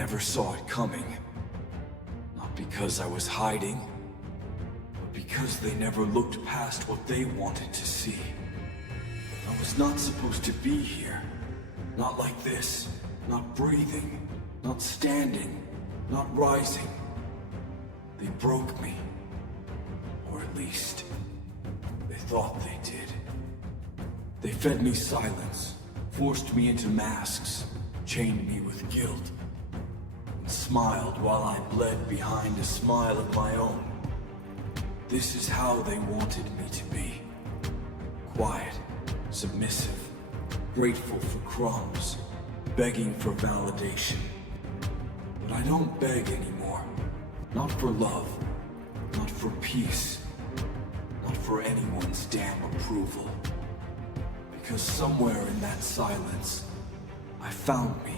never saw it coming. Not because I was hiding, but because they never looked past what they wanted to see. I was not supposed to be here. Not like this. Not breathing. Not standing. Not rising. They broke me. Or at least, they thought they did. They fed me silence, forced me into masks, chained me with guilt, and smiled while I bled behind a smile of my own. This is how they wanted me to be. Quiet, submissive, grateful for crumbs, begging for validation. But I don't beg anymore. Not for love, not for peace, not for anyone's damn approval. Because somewhere in that silence, I found me.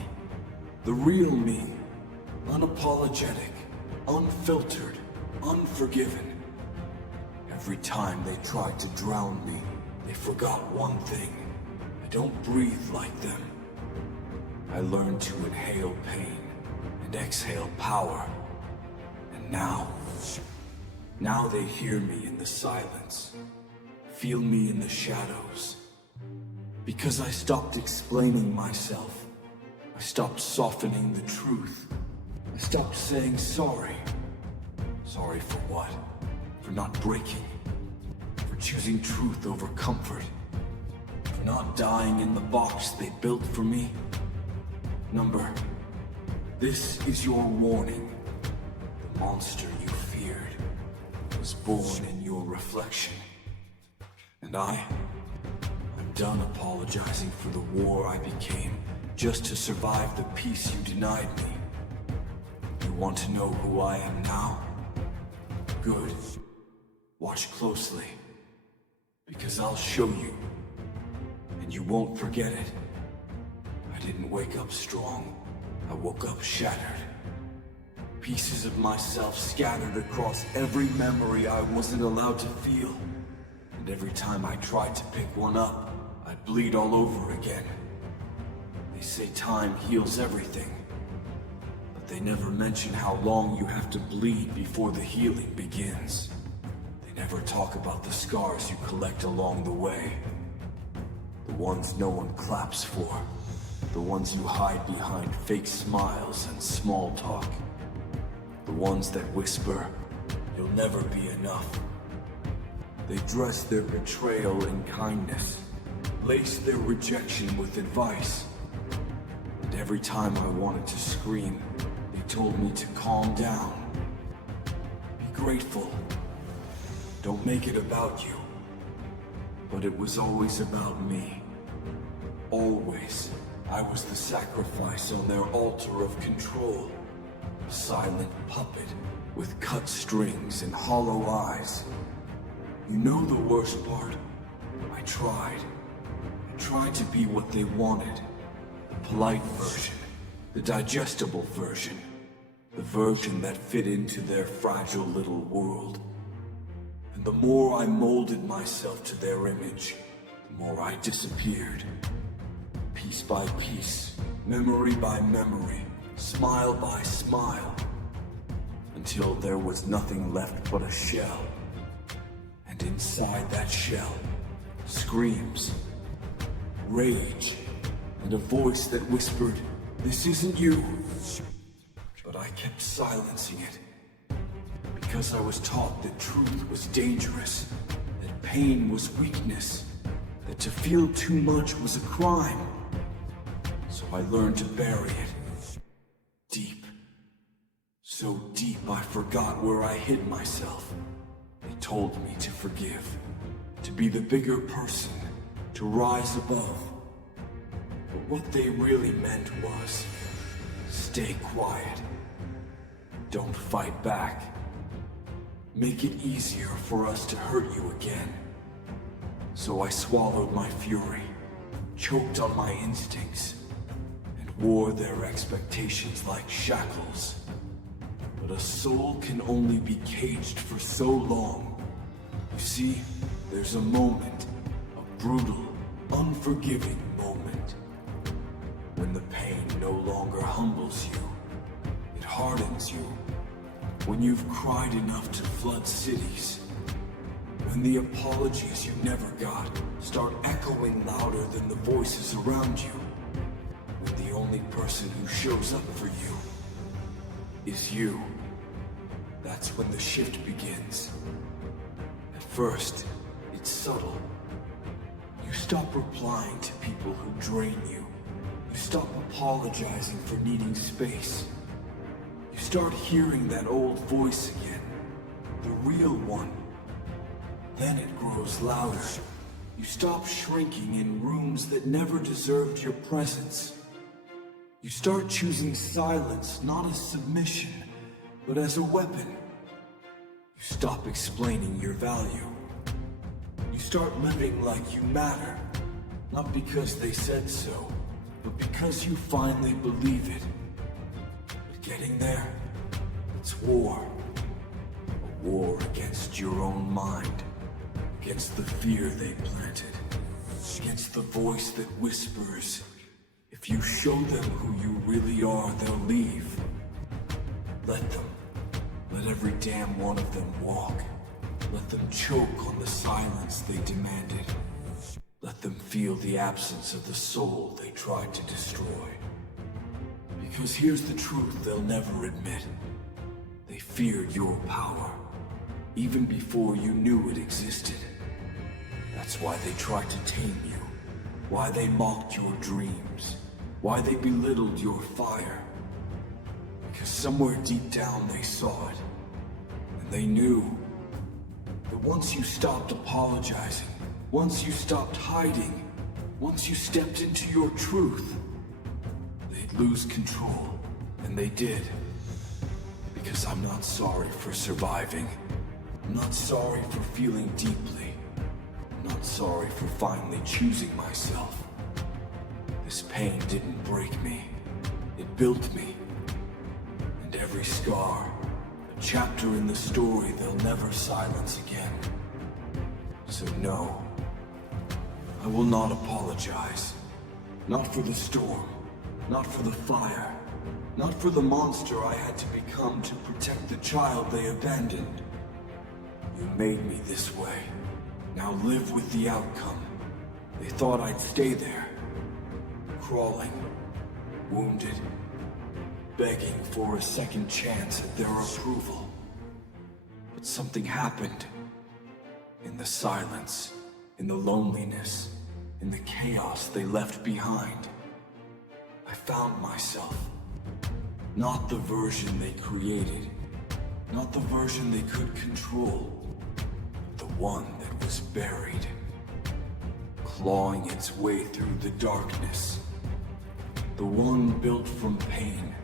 The real me. Unapologetic, unfiltered, unforgiven. Every time they tried to drown me, they forgot one thing. I don't breathe like them. I learned to inhale pain and exhale power. And now they hear me in the silence, feel me in the shadows. Because I stopped explaining myself. I stopped softening the truth. I stopped saying sorry. Sorry for what? For not breaking. For choosing truth over comfort. For not dying in the box they built for me. Number, this is your warning. The monster you feared was born in your reflection. And I'm done apologizing for the war I became just to survive the peace you denied me. You want to know who I am now? Good. Watch closely. Because I'll show you. And you won't forget it. I didn't wake up strong. I woke up shattered. Pieces of myself scattered across every memory I wasn't allowed to feel. And every time I tried to pick one up, I'd bleed all over again. They say time heals everything. But they never mention how long you have to bleed before the healing begins. They never talk about the scars you collect along the way. The ones no one claps for. The ones you hide behind fake smiles and small talk. The ones that whisper, "You'll never be enough." They dress their betrayal in kindness, lace their rejection with advice. And every time I wanted to scream, they told me to calm down. Be grateful. Don't make it about you. But it was always about me. Always. I was the sacrifice on their altar of control. A silent puppet with cut strings and hollow eyes. You know the worst part? I tried. I tried to be what they wanted. The polite version. The digestible version. The version that fit into their fragile little world. And the more I molded myself to their image, the more I disappeared. Piece by piece, memory by memory, smile by smile. Until there was nothing left but a shell. And inside that shell, screams, rage, and a voice that whispered, "This isn't you." But I kept silencing it. Because I was taught that truth was dangerous, that pain was weakness, that to feel too much was a crime. So I learned to bury it. Deep. So deep I forgot where I hid myself. They told me to forgive, to be the bigger person, to rise above. But what they really meant was, stay quiet. Don't fight back. Make it easier for us to hurt you again. So I swallowed my fury, choked on my instincts, and wore their expectations like shackles. But a soul can only be caged for so long. You see, there's a moment, a brutal, unforgiving moment, when the pain no longer humbles you, hardens you. When you've cried enough to flood cities. When the apologies you never got start echoing louder than the voices around you. When the only person who shows up for you is you. That's when the shift begins. At first, it's subtle. You stop replying to people who drain you. You stop apologizing for needing space. You start hearing that old voice again, the real one. Then it grows louder. You stop shrinking in rooms that never deserved your presence. You start choosing silence not as submission, but as a weapon. You stop explaining your value. You start living like you matter, not because they said so, but because you finally believe it. But getting there, it's war. A war against your own mind, against the fear they planted, against the voice that whispers, if you show them who you really are, they'll leave. Let them. Let every damn one of them walk. Let them choke on the silence they demanded. Let them feel the absence of the soul they tried to destroy. Because here's the truth they'll never admit. They feared your power, even before you knew it existed. That's why they tried to tame you. Why they mocked your dreams. Why they belittled your fire. Because somewhere deep down they saw it. And they knew that once you stopped apologizing, once you stopped hiding, once you stepped into your truth, they'd lose control. And they did. Because I'm not sorry for surviving. I'm not sorry for feeling deeply. I'm not sorry for finally choosing myself. This pain didn't break me. It built me. And every scar, a chapter in the story they'll never silence again. So no, I will not apologize. Not for the storm, not for the fire, not for the monster I had to become to protect the child they abandoned. You made me this way. Now live with the outcome. They thought I'd stay there. Crawling, wounded, begging for a second chance at their approval. But something happened. In the silence, in the loneliness, in the chaos they left behind. I found myself. Not the version they created. Not the version they could control. But the one that was buried. Clawing its way through the darkness. The one built from pain,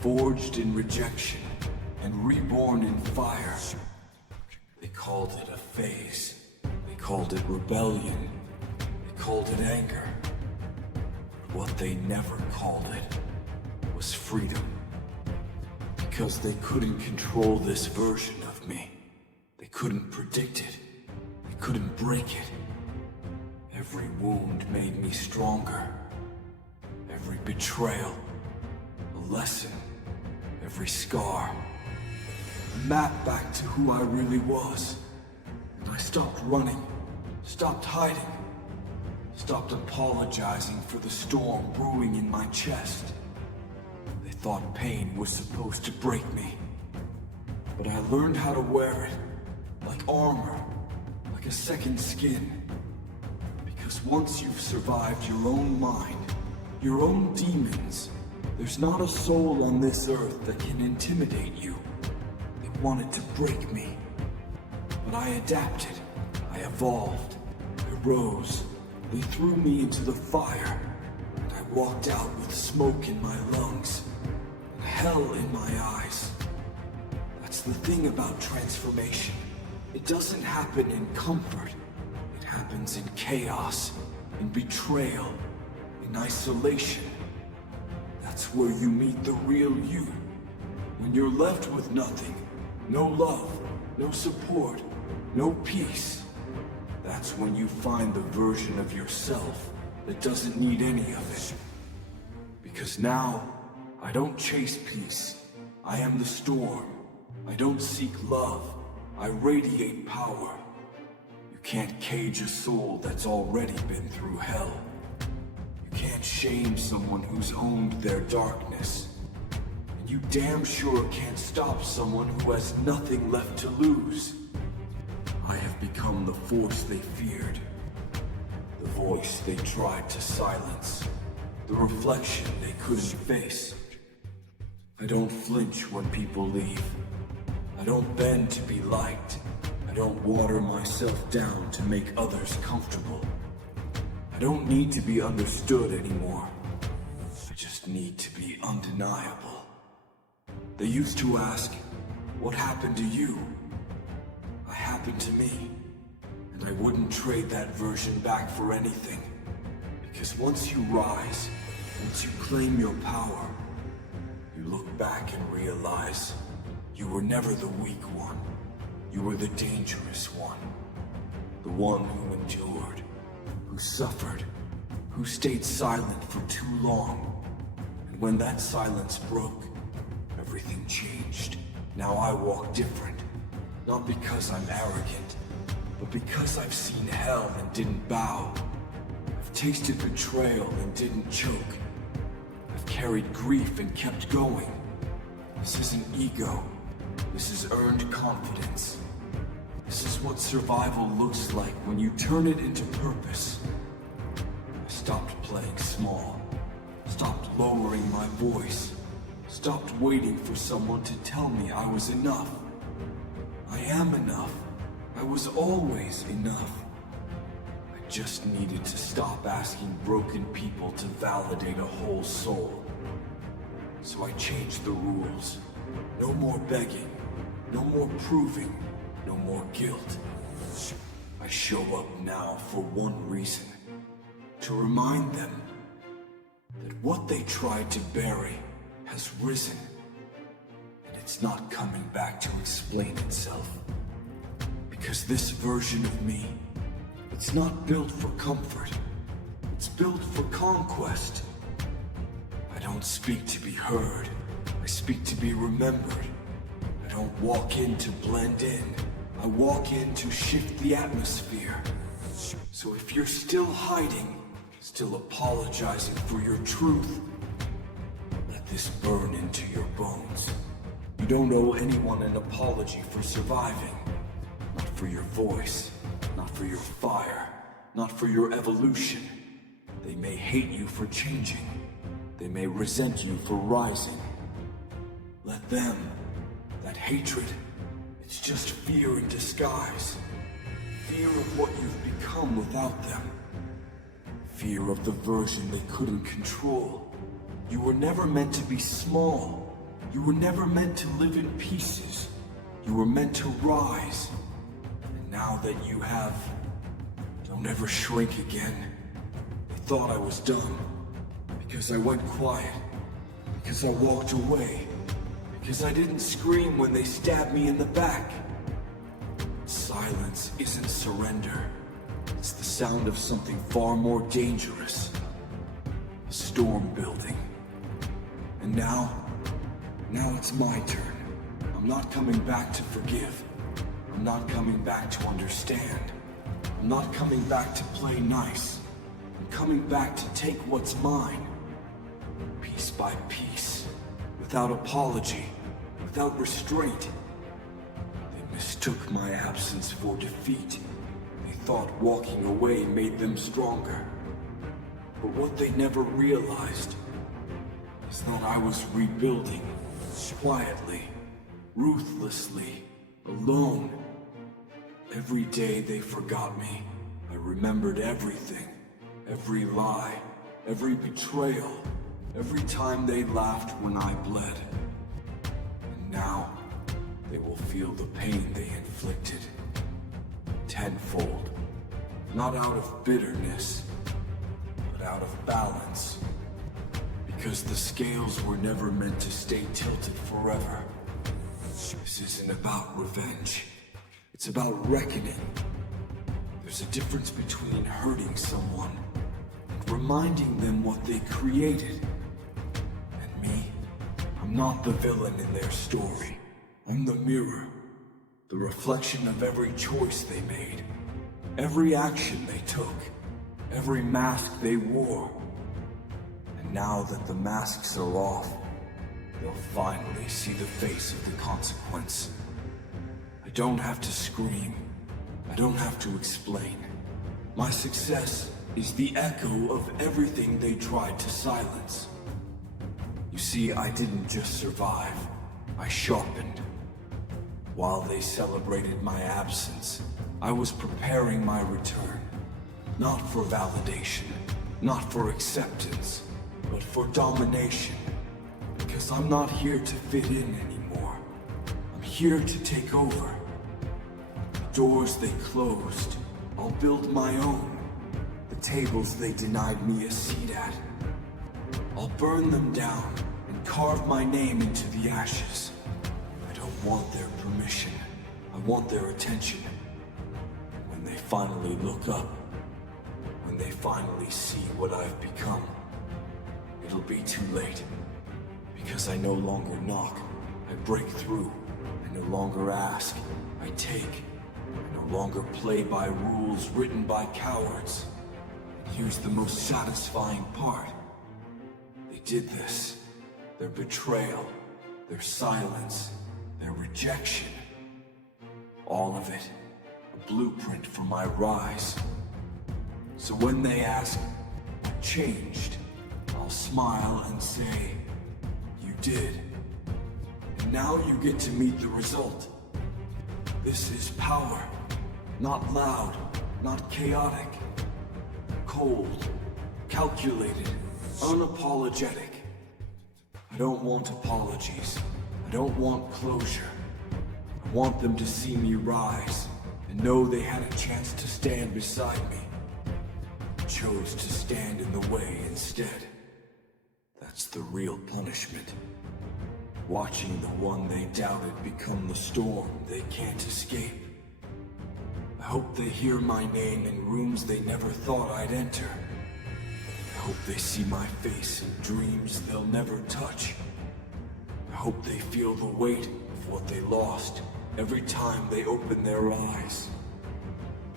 forged in rejection, and reborn in fire. They called it a phase. They called it rebellion. They called it anger. But what they never called it was freedom. Because they couldn't control this version of me. They couldn't predict it. They couldn't break it. Every wound made me stronger. Every betrayal, a lesson, every scar, a map back to who I really was. And I stopped running, stopped hiding, stopped apologizing for the storm brewing in my chest. They thought pain was supposed to break me. But I learned how to wear it, like armor, like a second skin. Because once you've survived your own mind, your own demons, there's not a soul on this earth that can intimidate you. They wanted to break me. But I adapted. I evolved. I rose. They threw me into the fire. And I walked out with smoke in my lungs. And hell in my eyes. That's the thing about transformation. It doesn't happen in comfort. It happens in chaos, in betrayal, in isolation. That's where you meet the real you. When you're left with nothing, no love, no support, no peace. That's when you find the version of yourself that doesn't need any of it. Because now, I don't chase peace. I am the storm. I don't seek love. I radiate power. You can't cage a soul that's already been through hell. You can't shame someone who's owned their darkness. And you damn sure can't stop someone who has nothing left to lose. I have become the force they feared. The voice they tried to silence. The reflection they couldn't face. I don't flinch when people leave. I don't bend to be liked. I don't water myself down to make others comfortable. I don't need to be understood anymore. I just need to be undeniable. They used to ask, what happened to you? I happened to me. And I wouldn't trade that version back for anything. Because once you rise, once you claim your power, you look back and realize you were never the weak one. You were the dangerous one. The one who endured, who suffered, who stayed silent for too long. And when that silence broke, everything changed. Now I walk different. Not because I'm arrogant, but because I've seen hell and didn't bow. I've tasted betrayal and didn't choke. I've carried grief and kept going. This isn't ego. This is earned confidence. This is what survival looks like when you turn it into purpose. I stopped playing small. Stopped lowering my voice. Stopped waiting for someone to tell me I was enough. I am enough. I was always enough. I just needed to stop asking broken people to validate a whole soul. So I changed the rules. No more begging. No more proving. No more guilt. I show up now for one reason. To remind them that what they tried to bury has risen. And it's not coming back to explain itself. Because this version of me, it's not built for comfort. It's built for conquest. I don't speak to be heard. I speak to be remembered. I don't walk in to blend in. I walk in to shift the atmosphere. So if you're still hiding, still apologizing for your truth, let this burn into your bones. You don't owe anyone an apology for surviving. Not for your voice, not for your fire, not for your evolution. They may hate you for changing. They may resent you for rising. Let them. That hatred, it's just fear in disguise. Fear of what you've become without them. Fear of the version they couldn't control. You were never meant to be small. You were never meant to live in pieces. You were meant to rise. And now that you have, don't ever shrink again. They thought I was done. Because I went quiet. Because I walked away. Because I didn't scream when they stabbed me in the back. Silence isn't surrender. It's the sound of something far more dangerous. A storm building. And now it's my turn. I'm not coming back to forgive. I'm not coming back to understand. I'm not coming back to play nice. I'm coming back to take what's mine. Piece by piece. Without apology. Without restraint. They mistook my absence for defeat. They thought walking away made them stronger. But what they never realized is that I was rebuilding. Quietly. Ruthlessly. Alone. Every day they forgot me, I remembered everything. Every lie. Every betrayal. Every time they laughed when I bled. And now, they will feel the pain they inflicted. Tenfold. Not out of bitterness, but out of balance. Because the scales were never meant to stay tilted forever. This isn't about revenge. It's about reckoning. There's a difference between hurting someone and reminding them what they created. And me, I'm not the villain in their story. I'm the mirror, the reflection of every choice they made, every action they took, every mask they wore. And now that the masks are off, they'll finally see the face of the consequence. I don't have to scream. I don't have to explain. My success is the echo of everything they tried to silence. You see, I didn't just survive. I sharpened. While they celebrated my absence, I was preparing my return. Not for validation, not for acceptance, but for domination. Because I'm not here to fit in anymore. I'm here to take over. The doors they closed, I'll build my own. The tables they denied me a seat at, I'll burn them down and carve my name into the ashes. I don't want their permission. I want their attention. When they finally look up, when they finally see what I've become, it'll be too late. Because I no longer knock, I break through. I no longer ask, I take. I no longer play by rules written by cowards. Here's the most satisfying part. They did this. Their betrayal, their silence, their rejection. All of it, a blueprint for my rise. So when they ask, what changed? I'll smile and say, you did. And now you get to meet the result. This is power. Not loud, not chaotic. Cold, calculated, unapologetic. I don't want apologies. I don't want closure. I want them to see me rise and know they had a chance to stand beside me. Chose to stand in the way instead. That's the real punishment. Watching the one they doubted become the storm they can't escape. I hope they hear my name in rooms they never thought I'd enter. I hope they see my face in dreams they'll never touch. I hope they feel the weight of what they lost every time they open their eyes.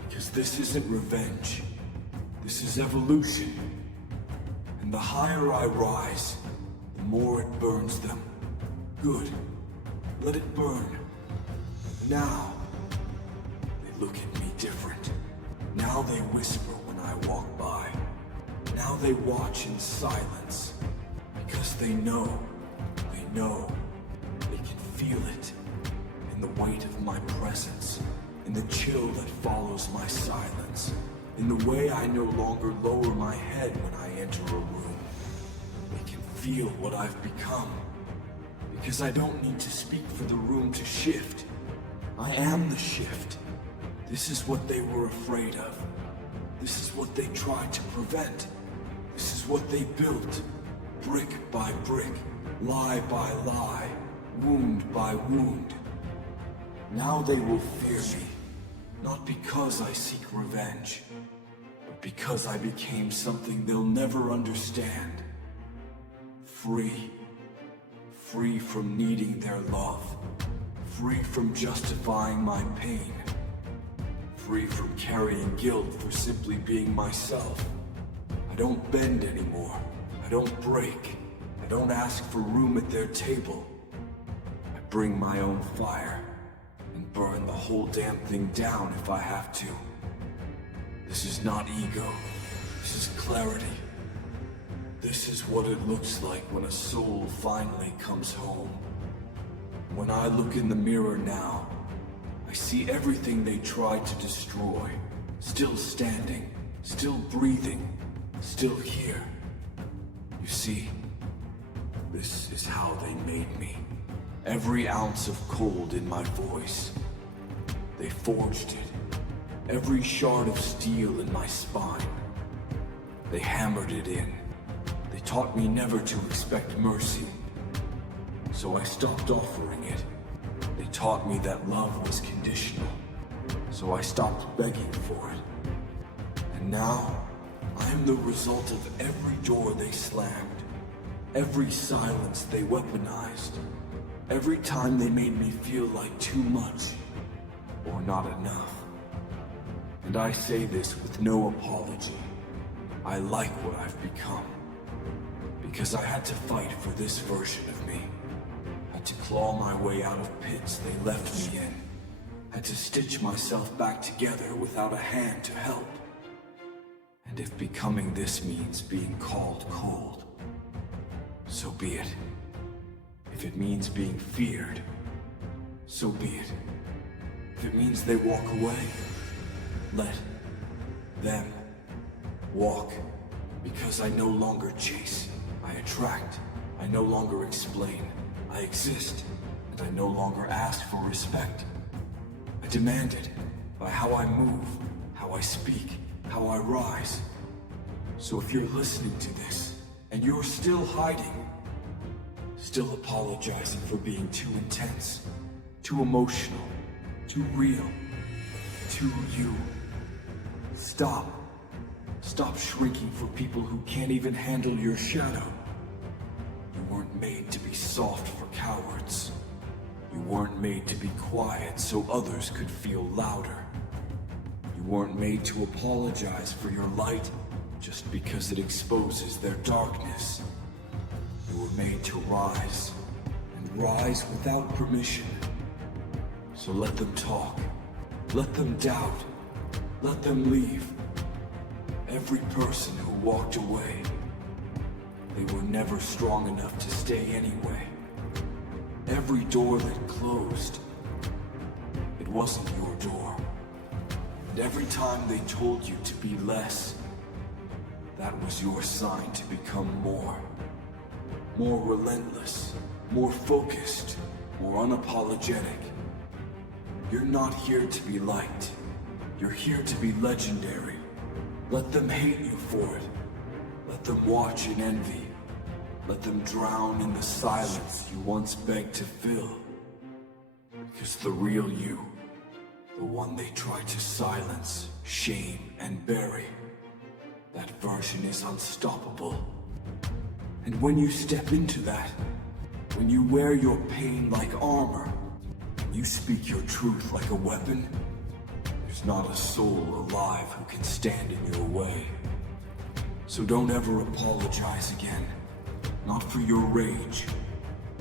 Because this isn't revenge. This is evolution. And the higher I rise, the more it burns them. Good. Let it burn. Now, they look at me different. Now they whisper when I walk by. Now they watch in silence. Because they know, they can feel it. In the weight of my presence. In the chill that follows my silence. In the way I no longer lower my head when I enter a room. They can feel what I've become. Because I don't need to speak for the room to shift. I am the shift. This is what they were afraid of. This is what they tried to prevent. This is what they built. Brick by brick, lie by lie, wound by wound. Now they will fear me. Not because I seek revenge, but because I became something they'll never understand. Free. Free from needing their love. Free from justifying my pain. Free from carrying guilt for simply being myself. I don't bend anymore. I don't break. I don't ask for room at their table. I bring my own fire and burn the whole damn thing down if I have to. This is not ego. This is clarity. This is what it looks like when a soul finally comes home. When I look in the mirror now, I see everything they tried to destroy, still standing, still breathing, still here. You see, this is how they made me. Every ounce of cold in my voice. They forged it. Every shard of steel in my spine. They hammered it in. They taught me never to expect mercy. So I stopped offering it. They taught me that love was conditional. So I stopped begging for it. And now, I am the result of every door they slammed. Every silence they weaponized. Every time they made me feel like too much or not enough. And I say this with no apology. I like what I've become. Because I had to fight for this version of me. Had to claw my way out of pits they left me in. Had to stitch myself back together without a hand to help. And if becoming this means being called cold, so be it. If it means being feared, so be it. If it means they walk away, let them walk. Because I no longer chase, I attract. I no longer explain, I exist. And I no longer ask for respect. I demand it by how I move, how I speak, how I rise. So if you're listening to this, and you're still hiding, still apologizing for being too intense, too emotional, too real, too you, stop. Stop shrinking for people who can't even handle your shadow. You weren't made to be soft for cowards. You weren't made to be quiet so others could feel louder. You weren't made to apologize for your light just because it exposes their darkness. You were made to rise, and rise without permission. So let them talk, let them doubt, let them leave. Every person who walked away, they were never strong enough to stay anyway. Every door that closed, it wasn't your door. And every time they told you to be less, that was your sign to become more. More relentless, more focused, more unapologetic. You're not here to be liked. You're here to be legendary. Let them hate you for it. Let them watch in envy. Let them drown in the silence you once begged to fill. Because the real you, the one they tried to silence, shame, and bury, that version is unstoppable. And when you step into that, when you wear your pain like armor, when you speak your truth like a weapon, there's not a soul alive who can stand in your way. So don't ever apologize again. Not for your rage,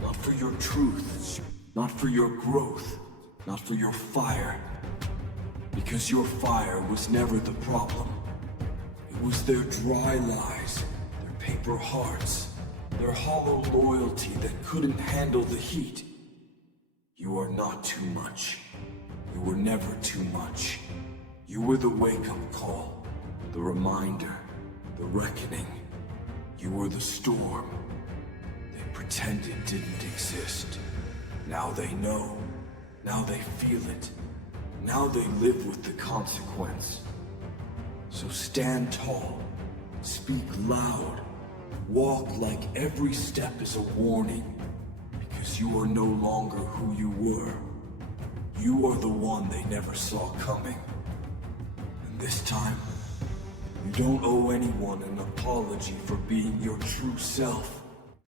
not for your truth, not for your growth, not for your fire. Because your fire was never the problem. It was their dry lies, their paper hearts, their hollow loyalty that couldn't handle the heat. You are not too much. You were never too much. You were the wake-up call, the reminder, the reckoning. You were the storm. They pretended didn't exist. Now they know. Now they feel it. Now they live with the consequence. So stand tall, speak loud, walk like every step is a warning, because you are no longer who you were. You are the one they never saw coming. And this time, you don't owe anyone an apology for being your true self.